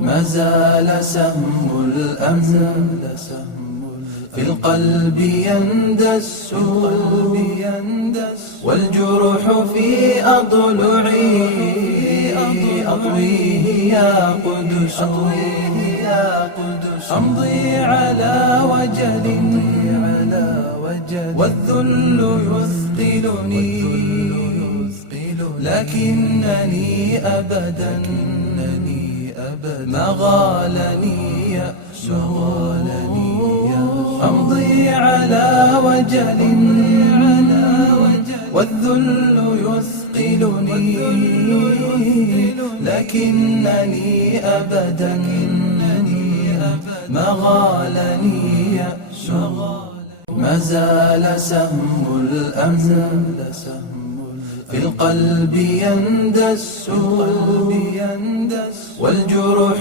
ما زال سهم الأمن في القلب يندس والجرح في أضلعي أطويه يا قدس أمضي على وجل والذل يثقلني لكنني أبدا ما غالني يأس أمضي على وجل والذل يثقلني لكنني أبدا ما غالني يأس ما زال سهم الأمن في القلب يندس والجرح